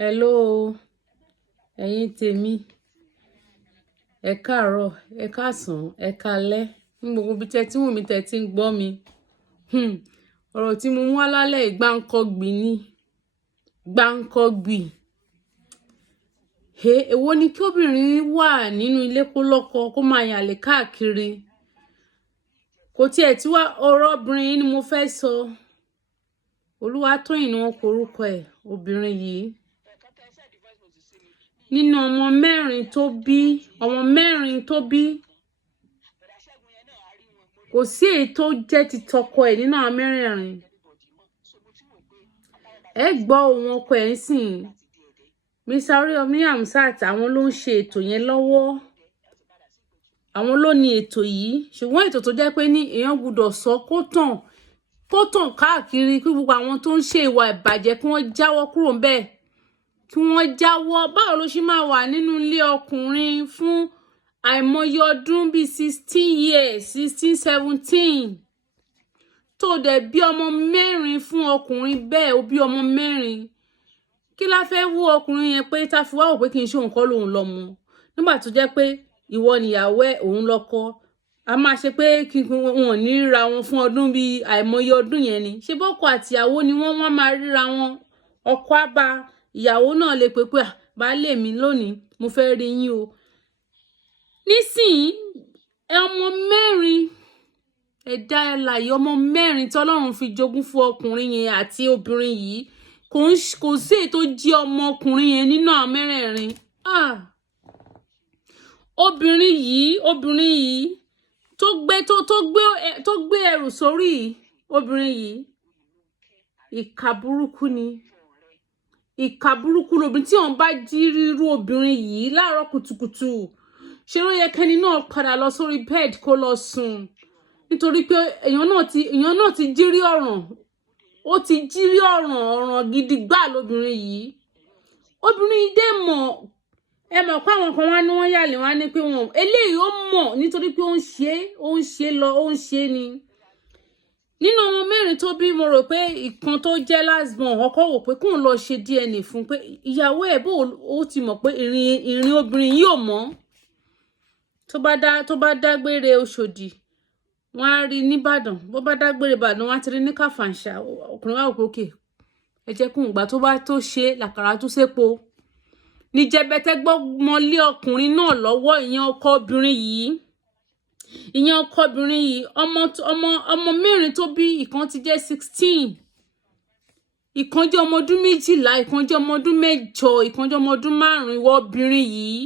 Hello, ẹ̀yin tèmi. Ẹ káàárọ̀, ẹ káàsán, ẹ káalẹ́. Ní gbogbo ibi tẹ́ tí wù mí tẹ́ tí ń gbọ́ mi. Ọ̀rọ̀ tí mo mú wá lálẹ́ yìí gbáǹkọ́gbì ni. Gbáǹkọ́gbì. Èwo ni kí obìnrin wà nínú ilé kó lọ́kọ kó máa yàlè káàkiri. Kò tiẹ̀ tí wá ọ̀rọ̀ obìnrin ni mo fẹ́ sọ. Olúwatóyìn ni wọ́n porúkọ ẹ̀, obìnrin yìí. Nínú ọmọ mẹ́rin tó bí kò sí èyí tó jẹ́ ti tọkọ ẹ̀ nínú àwọn mẹ́rẹ̀ẹ̀rin. Ẹ gbọ́ ohùn ọkọ ẹ̀ ń sìn. Mr. Oríyọmí Hamzat àwọn ló ń ṣe ètò yẹn lọ́wọ́. Àwọn ló ní ètò yìí. Ṣùgbọ́n ètò tó jẹ́ pé ní èèyàn gbọ́dọ̀ sọ kó tàn káàkiri kí gbogbo àwọn tó ń ṣe ìwà ìbàjẹ́ kí wọ́n jáwọ́ kúrò ńbẹ̀. Kí wọ́n jáwọ́. Báwo ló ṣe máa wà nínú ilé ọkùnrin fún àìmọye ọdún bíi 16 years, 16, 17. Tó dẹ̀ bí ọmọ mẹ́rin fún ọkùnrin bẹ́ẹ̀, ó bí ọmọ mẹ́rin. Kí la fẹ́ wú ọkùnrin yẹn pé tá fi wá wò pé kì í ṣe òun kọ́ lòun lọ́mọ. Nígbà tó jẹ́ pé ìwọ nìyàwó ẹ̀ òun lọ́kọ. A máa ṣe pé kí wọn ní ríra wọn fún ọdún bíi àìmọye ọdún yẹn ni. Ṣé bọ́kọ àtìyàwó ni wọ́n máa ríra wọn. Ọkọ á bá ìyàwó náà lè pé baálé mi lónìí mo fẹ́ rí yín o. Nísìnyí ọmọ mẹ́rin ẹ̀dá ẹlàyé ọmọ mẹ́rin tọ́lọ́run fi jogún fún ọkùnrin yẹn àti obìnrin yìí kò sí èyí tó jí ọmọkùnrin yẹn nínú àwọn mẹ́rẹ̀ẹ̀rin. Obìnrin yìí tó gbé ẹrù sórí obìnrin yìí ìkà burúkú ni. Ìkà burúkú lobìnrin tí wọ́n bá jí rírú obìnrin yìí láàárọ̀ kùtùkùtù ṣe ló yẹ kẹ́ni náà padà lọ sórí bed kó lọ sùn nítorí pé èèyàn náà ti jírí ọ̀ràn. Ó ti jírí ọ̀ràn gidi gbà lóbìnrin yìí. Obìnrin yìí dẹ̀ mọ̀ ẹ mọ̀ pé àwọn kan wá ní wọ́n yàlè wá ní pé wọn eléyìí ó mọ̀ nítorí pé ó ń ṣe ni. Nínú ọmọ mẹ́rin tó bí mo rò pé ìkan tó jẹ́ last born ọkọ wò pé kóun lọ ṣe DNA fún pé ìyàwó ẹ̀ bó ó ti mọ̀ pé ìrìn obìnrin yìí ò mọ́. Tó bá dágbére Òṣòdì wọ́n á rí nìbàdàn, bó bá dágbére Ìbàdàn wọ́n á ti rí ní Kàfàǹṣà. Ọkùnrin wá wò pé òkè ẹ jẹ́ kóun gbà tó bá tó ṣe làkàrà tó sépo. Ní jẹbẹtẹ gbọ́ mọ́lé ọkùnrin náà lọ́wọ́ ìyẹn ọkọ obìnrin yìí. Ọmọ mẹ́rin tó bí ìkan ti jẹ́ 16. Ìkan jẹ́ ọmọ ọdún 12, ìkan jẹ́ ọmọ ọdún 8, ìkan jẹ́ ọmọ ọdún 5 ìwọ obìnrin yìí.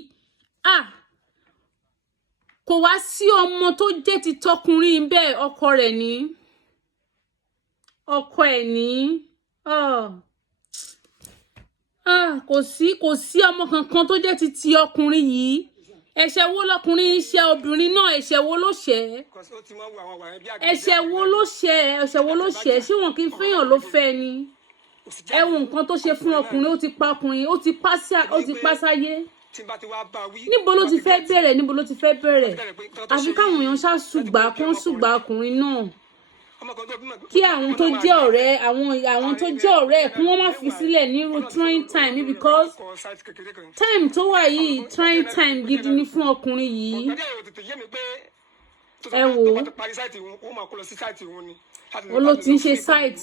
Kò wá sí ọmọ tó jẹ́ ti tọkùnrin bẹ́ẹ̀ ọkọ ẹ̀ ní. Kò sí ọmọ kankan tó jẹ́ ti ọkùnrin yìí. Ẹ̀ṣẹ̀ wo lọkùnrin iṣẹ́ obìnrin náà ẹ̀ṣẹ̀ wo ló ṣẹ̀? Ẹ̀ṣẹ̀ wo ló ṣẹ̀? Ṣé wọn kì í fẹ́yàn ló fẹ́ ni? Ẹ wo nǹkan tó ṣe fún ọkùnrin, ó ti pa ọkùnrin, ó ti pa sáyé. Níbo ló ti fẹ́ bẹ̀rẹ̀? Àfi káwọn èèyàn ṣàṣùgbà ọkùnrin náà. Kí àwọn tó jẹ́ ọ̀rẹ́ kí wọ́n má fi sílẹ̀ nírú trying time because time tó wà yìí trying time gidi ni fún ọkùnrin yìí. Ẹ wò ó ló ti ń ṣe site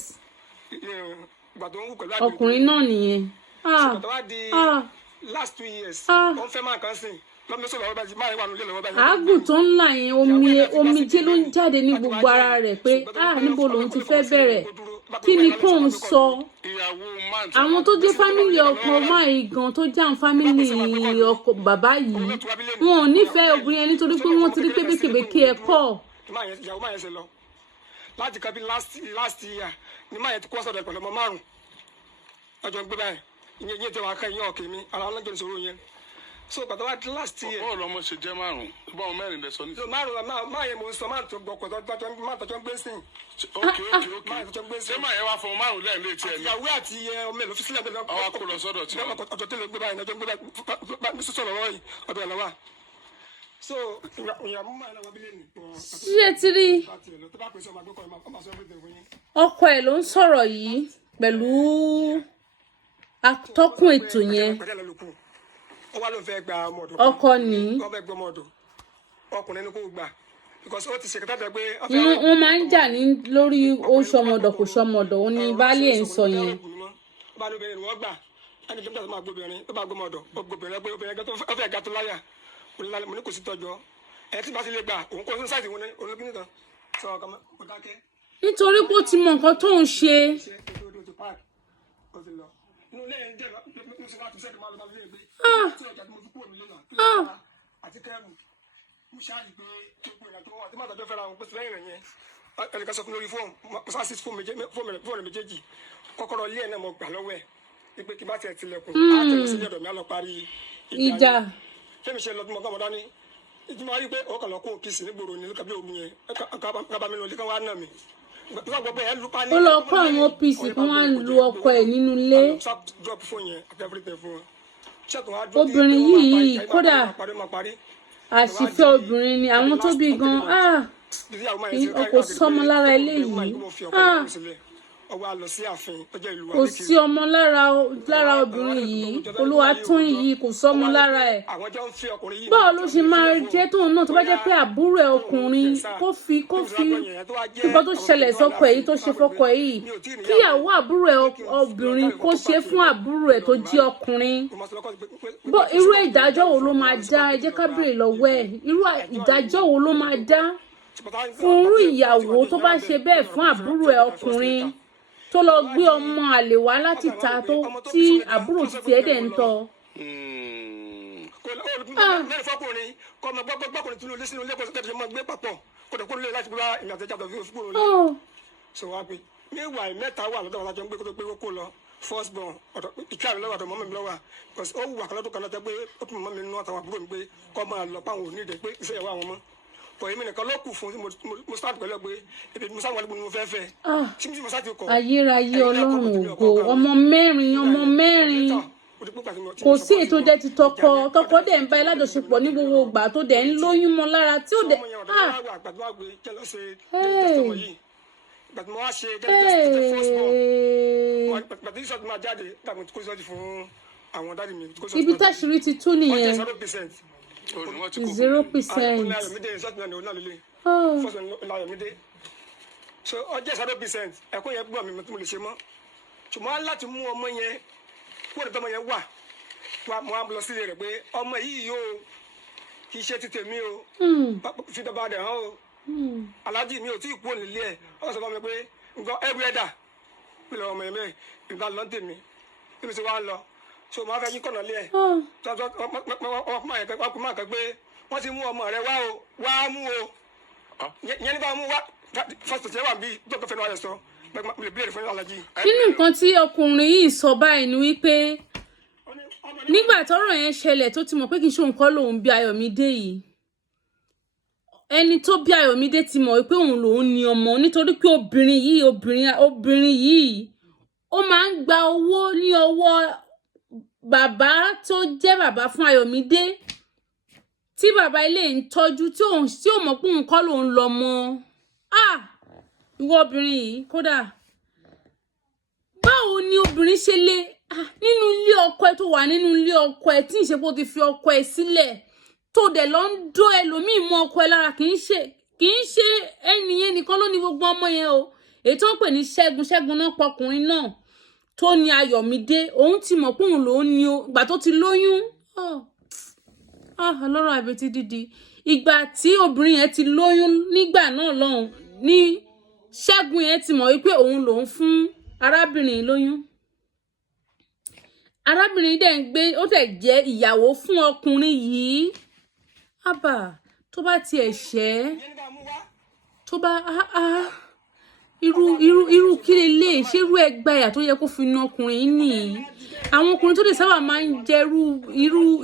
ọkùnrin náà nìyẹn. Last 2 years wọ́n fẹ́ máa kàn sí àágùn tó ń là yẹn omijé ló ń jáde ní gbogbo ara rẹ̀ pé níbo lòun ti fẹ́ bẹ̀rẹ̀ kí ni kò ń sọ. Àwọn tó jẹ́ fámìlì ọkọ máa yìí gan tó jẹ́ àwọn fámìlì ọkọ bàbá yìí wọn ò nífẹ̀ẹ́ obìnrin yẹn nítorí pé wọ́n ti rí kébékèbékè ẹ̀ pọ̀. ìyàwó máa yẹn ṣe lọ láti kan bí last year ni máa yẹn ti kó sọ̀dọ̀ pẹ̀lú ọmọ 5 ọjọ́ gbé báyìí ìyẹn tí wàá kàn yín ọ̀kẹ́ mi ara ọlọ́jọ́ ìṣòro yẹn. So but about last year. Bọ́ọ̀lù ọmọ ṣe jẹ́ 5. Bọ́ọ̀lù 4 lẹ sọ ní. 5 máa yẹ mo sọ máa tó gbọ́kọ̀ tó ń gbé sí. Okay. Ṣé máa yẹ wá fún 5 lẹ́yìn létí ẹ̀ ní? Ìyàwó àti ọmọ èlò fi sílẹ̀ bẹ́ẹ̀. Àwọn akó lọ sọ́dọ̀ tí wọ́n. Ọjọ́ tẹ́lẹ̀ gbé báyìí ọjọ́ gbé báyìí sọ̀rọ̀ lọ́wọ́ yìí ọdọ̀ ẹ̀ lọ́wọ́. So ìyàwó máa lọ́wọ́ bílẹ̀ nì. Ṣé ti rí ọkọ ẹ̀ ló ń sọ̀rọ̀ yìí pẹ̀lú atọ́kùn ètò yẹn ó wá ló fẹ́ gba ọmọ ọ̀dọ̀ ọkọ ní wọ́n fẹ́ gbọ́ ọmọ ọ̀dọ̀ ọkùnrin ní kò gbà because ó ti ṣe kẹta tẹ pé wọ́n máa ń jà ní lórí ó ṣọmọdọ̀ kò ṣọmọdọ̀ ó ní baálé ẹ̀ ń sọ yẹn. bá ní obìnrin ni wọ́n gbà ẹni tó ń tàbí máa gbóbìnrin tó bá gbọ́mọ ọ̀dọ̀ ó gbóbìnrin pé obìnrin ó fẹ́ ga tó láyà mo ní kò sí tọ́jọ́ ẹ tí bá ti lè gbà òun kò sí sáìtì wọn olókìní kan sọ ọkọ kò dákẹ́. nítorí pé ó ti mọ nǹkan tó ń ṣe. inú ilé ẹ̀ ń jẹ́ ló ṣe láti ṣẹ́ni máa lọ bá lé ẹgbẹ́ tí ọjà tí mo fi kúrò nílé náà àti kẹ́rù mo ṣáàyè pé gbogbo ìrìnàjò wọn àti má tàjọ́ fẹ́ra wọn pé sílẹ̀ ìrìn yẹn ẹnìkan sọ fún lórí fóònù mo sá sí fóònù méjèèjì kọ́kọ́rọ́ ilé ẹ̀ náà mo gbà lọ́wọ́ ẹ̀ pé kí bá tiẹ̀ tilẹ̀kùn á tẹ̀lé sí ọ̀dọ̀ mi á lọ parí ìjà. fẹ́mi ṣe lọ bí mo kọ́ ọmọ dání ìdí mo rí pé ó kàn lọ kó kìsì nígboro ní kábí òru yẹn kábà mi lọ lé ká wá nà mí. ó lọ kó àwọn OPC kí wọ́n á lu ọkọ ẹ̀ nínú ilé. obìnrin yìí kódà àṣìfẹ́ obìnrin ni àwọn tó bí gan kò sọmọ lára eléyìí kò sí ọmọ lára obìnrin yìí Olúwatóyìn yìí kò sọmọ lára ẹ̀. báwo ló ṣe máa jẹ́ tóun náà tó bá jẹ́ pé àbúrò ẹ̀ ọkùnrin kó fi nǹkan tó ṣẹlẹ̀ sọ́kọ ẹ̀ yìí tó ṣe fọ́kọ ẹ̀ yìí kíyàwó àbúrò ẹ̀ obìnrin kó ṣe fún àbúrò ẹ̀ tó jẹ́ ọkùnrin. bó irú ìdájọ́ wo ló máa dá ẹ jẹ́ ká béèrè lọ́wọ́ ẹ̀ irú ìdájọ́ wo ló máa dá fún irú ìyàwó tó bá ṣe bẹ́ẹ̀ fún àbúrò ẹ̀ ọkùnrin tó lọ gbé ọmọ àlè wá láti ta tó tí àbúrò títí ẹ̀ dẹ̀ ń tọ́. mẹ́rin fọkùnrin kọ́ ọmọ gbọ́kùnrin tí ló lé sínú ilé kó tẹ̀lé ọmọ gbé papọ̀ kó tẹ̀ kó lè láti gbé ìrìn àtẹ̀jà tó fi kúrò lé. sọ wá pé mẹ́wàá mẹ́ta wà lọ́dọ̀ ọ̀làjọ́ ń gbé kó tó pé kó lọ first born ìkíyà mi lọ́wọ́ àtọ̀ mọ́mọ́ mi lọ́wọ́ because ó wù àkàlọ́ tó kan náà tẹ́ pé ó tún mọ́ mi nínú àtàwọn àbúrò mi pé kọ́ máa lọ páwọn ò ní ìdẹ pé iṣẹ́ ìyàwó àwọn mọ́ pọ̀ èmi nìkan ló kù fún mo start pẹ̀lú ẹ pé ebi mo sáwọn ẹlẹ́gbẹ̀ẹ́ mo fẹ́ fẹ́ tí mo sá ti kọ̀. ayérayé ọlọ́run ògo ọmọ mẹ́rin kò sí ètò jẹ́ ti tọkọ dẹ̀ ń bá ẹ lájọṣepọ̀ ní gbogbo ìgbà tó dẹ̀ ń lóyún mọ́ lára tí ó dẹ̀. gbàtí mo wá ṣe gẹ́gẹ́ first born gbàtí sọ́ọ̀tì máa jáde tàbí kó sọ́ọ̀tì fún àwọn dáàdì mi. ibi táṣìírí ti tú nìyẹn 0%. so ọjọ́ 0% ẹ̀kọ́ yẹn gbọ́ mi tí mo lè ṣe mọ́ ṣùgbọ́n láti mú ọmọ yẹn kúrò ní tọmọ yẹn wà mo á lọ sílé rẹ̀ pé ọmọ yìí yóò kì í ṣe ti tèmi o fi dọba dẹ̀ hàn o aláàjì mi ò tí ì kúrò nílé ẹ̀ ọ̀sán sọ fún mi pé nǹkan ẹrù ẹ̀dà pẹ̀lú ọmọ yẹn mẹ́rin ìgbà lọ́n tèmi bí mi ṣe wá ń lọ so mo á fẹ́ yín kọ̀nà lé ẹ̀ ọkùnrin máa kẹ́ pé wọ́n ti mú ọmọ rẹ̀ wá mú o yẹn nígbà mú wá fásitì tí wà bí dọ́kítà fẹ́ẹ́ wà lẹ̀ sọ lè bílẹ̀ fún alájí. nínú nǹkan tí ọkùnrin yìí sọ báyìí ni wípé nígbà tọ́rọ̀ yẹn ṣẹlẹ̀ tó ti mọ̀ pé kì í ṣe òun kọ́ lòun bí Ayọ̀mídé yìí ẹni tó bí Ayọ̀mídé ti mọ̀ wípé òun lòun ni ọmọ nítorí pé obìnrin yìí ó máa ń gba owó ní ọwọ́ bàbá tó jẹ́ bàbá fún Ayọ̀mídé tí bàbá ilé ń tọ́jú tí ò mọ̀ pé òun kọ́ lòun lọ́mọ. Ìwọ obìnrin yìí kódà báwo ni obìnrin ṣe lè nínú ilé ọkọ ẹ tó wà nínú ilé ọkọ ẹ tí ìṣepò ti fi ọkọ ẹ sílẹ̀ tó dẹ̀ lọ ń dó ẹlòmíì mọ́ ọkọ ẹ lára kì í ṣe ẹnìyẹn nìkan ló ní gbogbo ọmọ yẹn o èyí tó ń pè ní Ṣẹ́gun náà pọkùnrin náà tó ní Ayọ̀mídé òun ti mọ̀ pé òun lòun ní o ìgbà tó ti lóyún ọlọ́run àbètí dídì ìgbà tí obìnrin yẹn ti lóyún nígbà náà lọ́hùn ní Ṣẹ́gun yẹn ti mọ̀ wípé òun lòun fún arábìnrin lóyún arábìnrin dẹ̀ ń gbé ó dẹ̀ jẹ́ ìyàwó fún ọkùnrin yìí tó bá tiẹ̀ ṣẹ́ tó bá irú kí lè ṣerú ẹgbàyà tó yẹ kó fi na ọkùnrin nìyí àwọn ọkùnrin tó lè sábà máa ń jẹ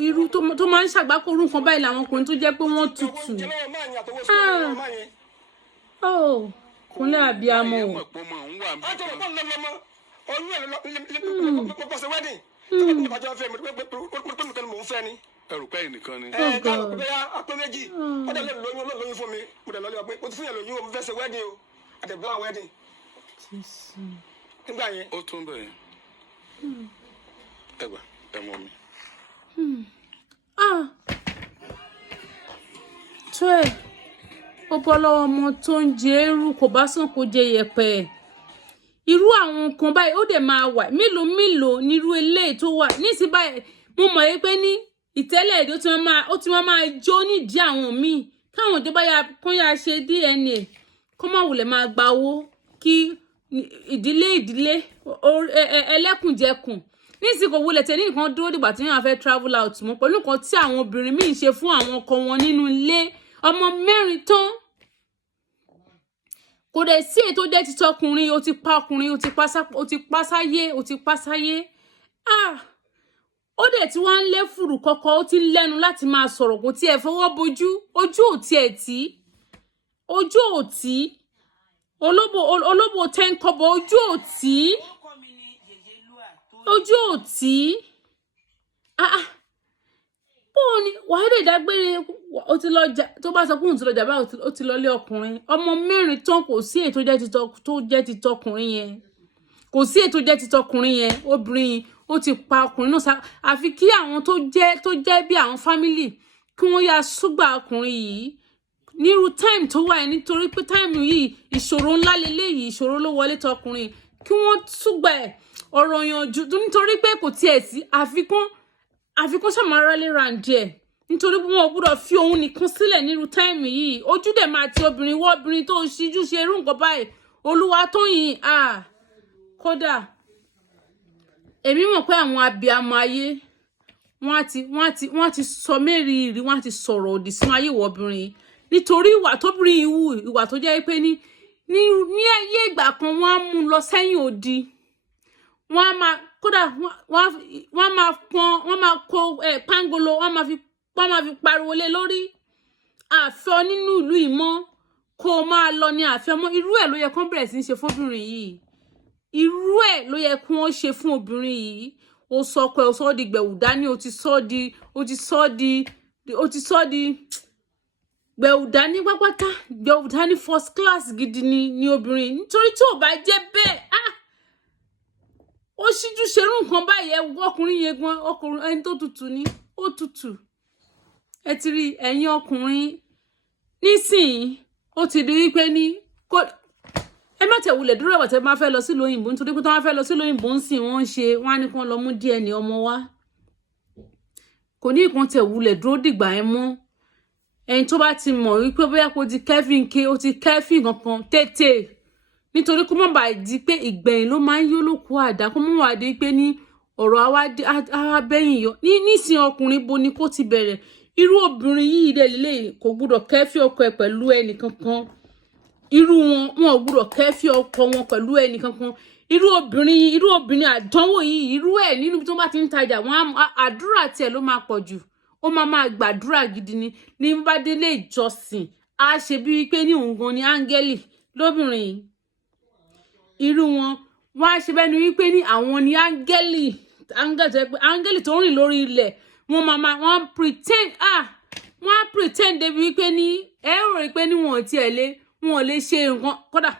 irú tó máa ń ṣàgbákò orú nǹkan báyìí làwọn ọkùnrin tó jẹ́ pé wọ́n tutù kúnlẹ̀ àbíamọ o. ẹrù pẹ́yì nìkan ni. apẹ méjì ọdẹ lè lóyún fún mi mo dẹ̀ lọ́lẹ́ pé o ti fún yẹn lóyún o fẹ́ ṣe wedding o àti plan wedding. nígbà yẹn. ó tún bẹ̀rẹ̀. dúpẹ́ lọ́wọ́ ọmọ tó ń jẹ eérú kò bá sàn kó jẹ yẹ̀pẹ̀. Irú àwọn nǹkan báyìí ó dẹ̀ máa wà mélòó nírú eléyìí tó wà nísìnyí báyìí. Mo mọ̀ pé ní ìtẹ́lẹ̀ èdè ó ti máa jó nídìí àwọn míì káwọn tó bá kán yá ṣe DNA kó má wulẹ̀ máa gba owó kí ìdílé ẹlẹ́kùnjẹkùn nísìnyí kò wulẹ̀ tẹ̀ ní nǹkan dúró dìgbà tí wọ́n fẹ́ travel out mọ́ pẹ̀lú nǹkan tí àwọn obìnrin míì ṣe fún àwọn ọkọ wọn nínú ilé ọmọ 4 tán. Kò dẹ̀ sí èyí tó jẹ́ ti tọkùnrin ó ti pa ọkùnrin ó ti pa sáyé. Ó dẹ̀ tí wọ́n ń lé fùrù kọ́kọ́ ó ti lẹ́nu láti máa sọ̀rọ̀ kò tiẹ̀ fọwọ́ bojú ojú ò tiẹ̀ tí ojú ò tí olóbò 10 kọ́bọ̀ ojú ò tí ojú ò tí. Bóò ni wàá lè dágbére ó ti lọ jà tó bá sọ pé òun ti lọ jà báyìí ó ti lọ lé ọkùnrin ọmọ 4 tán kò sí èyí tó jẹ́ ti tọkùnrin yẹn kò sí èyí tó jẹ́ ti tọkùnrin yẹn obìnrin ó ti pa ọkùnrin náà àfi kí àwọn tó jẹ́ bí àwọn fámílì kí wọ́n yá súgbà ọkùnrin yìí nírú time tó wà nítorí pé time yìí ìṣòro ńlá leléyìí ìṣòro ló wọlé tọkùnrin kí wọ́n súgbà ẹ̀ ọ̀rọ̀ yanjú nítorí pé kò tiẹ̀ sí àfikún ṣàmárà lè ra díẹ̀ nítorí pé wọn ò gbọ́dọ̀ fi òun nìkan sílẹ̀ nírú táìmù yìí ojú dẹ̀ máa ti obìnrin tó ṣíjú ṣe irú nǹkan báyìí Olúwatóyìn kódà èmi mọ̀ pé àwọn abiyamọ ayé wọ́n ti sọ mẹ́rìírí wọ́n ti sọ̀rọ̀ òdì sínú ayé ìwọ obìnrin nítorí ìwà tóbìnrin yìí wù ìwà tó jẹ́ pé ní ayé ìgbà kan wọ́n á mú lọ sẹ́yìn odi wọ́n á máa kódà wọ́n máa kó pangolo wọ́n máa fi pariwo lé lórí àfẹ́ nínú ìlú ìmọ̀ kó máa lọ ní àfẹ́ mọ́ irú ẹ̀ ló yẹ kó bẹ̀rẹ̀ sí í ṣe fóbìnrin yìí irú ẹ̀ ló yẹ kó wọ́n ṣe fún obìnrin yìí ó sọ pé ó sọ di gbẹ̀wù dání ó ti sọ di gbẹ̀wù dání pápátá gbẹ̀wù dání first class gidi ni obìnrin nítorí tí ò bá jẹ́ bẹ́ẹ̀ ó ṣíjú ṣerú nǹkan báyìí ọkùnrin yẹn gan ọkùnrin ẹni tó tutù ni ó tutù ẹ ti rí ẹ̀yin ọkùnrin nísìnyí ó ti di wípé ní ẹ má tẹ̀ wulẹ̀ dúró ẹ̀wọ̀ tẹ́ máa fẹ́ lọ sí lóyìnbó nítorí pé tí wọ́n fẹ́ lọ sí lóyìnbó ń sìn wọ́n á ní kí wọ́n lọ mú DNA ọmọ wá kò ní ìkan tẹ̀ wulẹ̀ dúró dìgbà ẹ mọ́ ẹni tó bá ti mọ̀ wípé bóyá kó ti kẹ́fìn kankan tètè nítorí kó má bàa di pé ìgbẹ̀yìn ló máa ń yó lóko àdá kó má wà dé pé ní ọ̀rọ̀ àwa bẹ́yìn yọ nísìn ọkùnrin bo ni kó ti bẹ̀rẹ̀ irú obìnrin yìí dẹ̀ lélẹ̀ kò gbúdọ̀ kẹ́fì ọkọ ẹ̀ pẹ̀lú ẹnì kankan irú wọn ò gbúdọ̀ kẹ́fì ọkọ wọn pẹ̀lú ẹnì kankan irú obìnrin àdánwò yìí irú ẹ̀ nínú tó bá ti ń tajà wọn àdúrà tiẹ̀ ló máa pọ̀ jù ó máa gbàdúrà gidi ní bá délé ìjọsìn á ṣe bí wípé ní òun gan ni áńgẹ́lì lóbìnrin yìí irú wọn á ṣe bẹ́ẹ̀ ni wípé ní àwọn ni áńgẹ́lì tó rìn lórí ilẹ̀ wọ́n pretend débi wípé ní ẹ rò rí pé ní wọn ò lè ṣe nǹkan kódà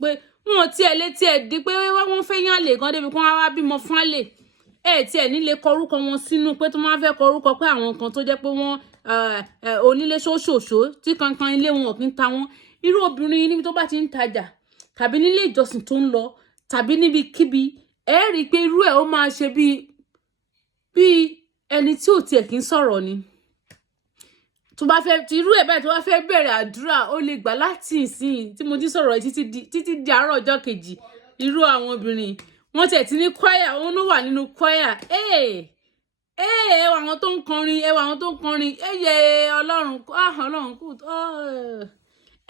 pé wọn ò tiẹ̀ di pé wọ́n fẹ́ yán àlè gan débi kí wọ́n wá bímọ fún àlè tiẹ̀ nílé kọrúkọ wọn sínú pé tó máa fẹ́ kọrúkọ pé àwọn kan tó jẹ́ pé wọ́n onílé ṣóṣòṣó tí kankan ilé wọn ò kí ń ta wọn irú obìnrin níbi tó bá ti ń tajà tàbí nílé ìjọsìn tó ń lọ tàbí níbikíbi ẹ rí i pé irú ẹ̀ ó máa ṣe bí ẹni tí ò tiẹ̀ kí ń sọ̀rọ̀ ni tó bá fẹ́ irú ẹ̀ báyìí tó bá fẹ́ bẹ̀rẹ̀ àdúrà ó lè gbà láti ìsìn tí mo ti sọ̀rọ̀ títí di àárọ̀ ọjọ́ kejì irú àwọn obìnrin wọ́n tẹ̀ tí ní kwaya òun ló wà nínú kwaya ẹwà àwọn tó ń kọrin ọlọ́run kù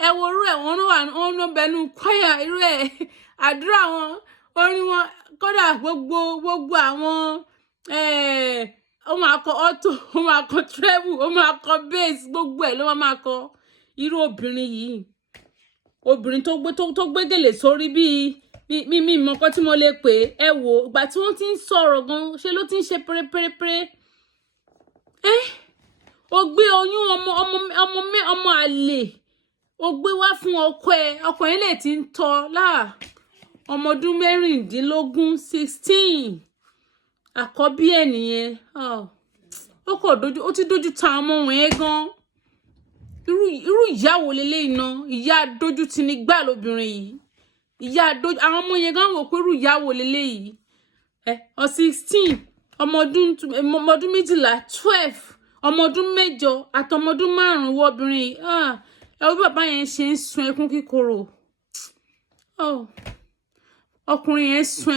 ẹ wo irú ẹ̀ wọ́n ló bẹnu kwaya irú ẹ̀ àdúrà wọn orin wọn kódà gbogbo àwọn ó máa kọ auto ó máa kọ treble ó máa kọ bass gbogbo ẹ̀ ló máa kọ irú obìnrin yìí obìnrin tó gbé gèlè sórí bíi mi mọ̀kọ́ tí mo lè pè ẹ wò ìgbà tí wọ́n ti ń sọ̀rọ̀ gan ṣe ló ti ń ṣe pérépérépéré ó gbé oyún ọmọ àlè ó gbé wá fún ọkọ yẹn lè ti ń tọ́ ọmọ ọdún 16 àkọ́bí ẹ̀ nìyẹn ó ti dojú ta ọmọ wọn yẹn gan irú ìyá wo leléyìí ná ìyá dojú ti ní gbà lóbìnrin yìí ìyá dojú àwọn ọmọ yẹn gan wò pé irú ìyá wo leléyìí ọ 16 ọmọ ọdún 12 ọmọ ọdún 8 àtọmọ ọdún 5 wọ obìnrin ẹ wo bí bàbá yẹn ṣe ń sun ẹkún kíkorò ọkùnrin yẹn sun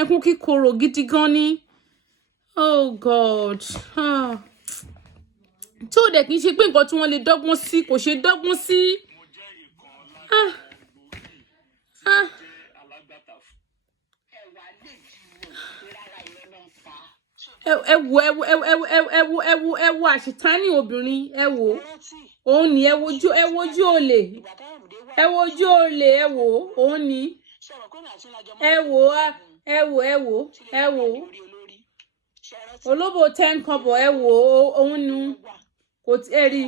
ẹkún kíkorò gidi gan ni oh God tí ò dẹ̀ kì í ṣe pé nǹkan tí wọ́n lè dọ́gbọ́n sí kò ṣe dọ́gbọ́n sí. ẹ wo àṣetánì obìnrin ẹ wo òun ni ẹ wojú olè ẹ wojú olè ẹ wo òun ni ẹ wo olóbò 10 kọ́bọ̀ ẹ wo òun nu kò tí ẹ rí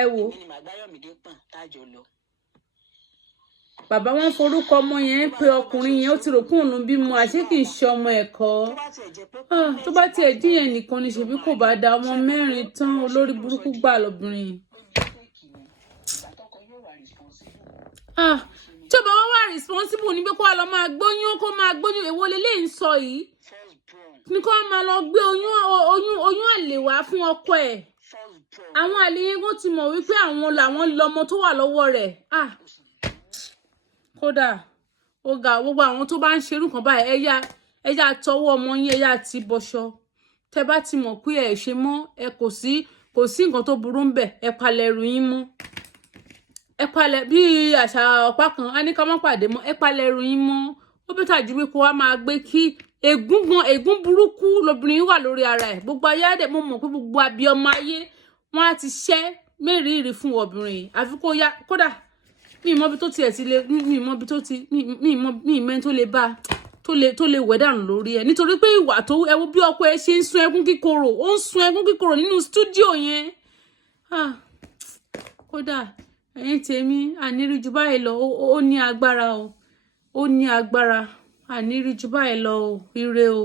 ẹ wo bàbá wọn forúkọ ọmọ yẹn pé ọkùnrin yẹn ó ti rò pé òun bímọ àṣé kì í ṣe ọmọ ẹ̀kọ́ tó bá tiẹ̀ dín yẹn nìkan ni ṣèbí kò bá da ọmọ 4 tán olórí burúkú gbà lóbìnrin tí ọba wọn wà responsible ní pé kó wà lọ máa gbóyún èwo leléyìí ń sọ yìí ní kó máa lọ gbé oyún àlè wá fún ọkọ ẹ̀ àwọn àlè yẹn kò ti mọ̀ wípé àwọn làwọn lọmọ tó wà lọ́wọ́ rẹ̀ kódà ó ga gbogbo àwọn tó bá ń ṣerú kan báyìí ẹyà tọwọ́ ọmọ yín ẹyà ti bọṣọ tẹ bá ti mọ̀ pé ẹ ṣe mọ́ ẹ kò sí nǹkan tó burú ń bẹ̀ ẹ palẹ̀ ẹrù yín mọ́ ẹ palẹ̀ bí àṣà ọ̀pá kan á ní ká má pàdé mọ́ ẹ palẹ̀ ẹrù yín mọ́ ó bẹ́tà ju pé kó wá máa gbé kí ègún burúkú lobìnrin wà lórí ara ẹ̀ gbogbo ayé àdẹ mo mọ̀ pé gbogbo abiyamọ ayé wọn á ti ṣẹ́ mẹ́rìírí fún obìnrin yìí àfi kó yá kódà mi mọ̀ bí tó tiẹ̀ ti lè mi mọ̀ bí tó ti mi mẹ́ni tó lè bá tó lè wẹ̀ dànù lórí ẹ̀ nítorí pé ìwà tó ẹ wo bí ọkọ ẹ ṣe ń sun ẹkún kíkorò ó ń sun ẹkún kíkorò nínú stúdíò yẹn kódà ẹ̀yin tèmi àníri jù báyìí lọ ó ní agbára o ó ní agbára àníri jù báyìí lọ o ire o.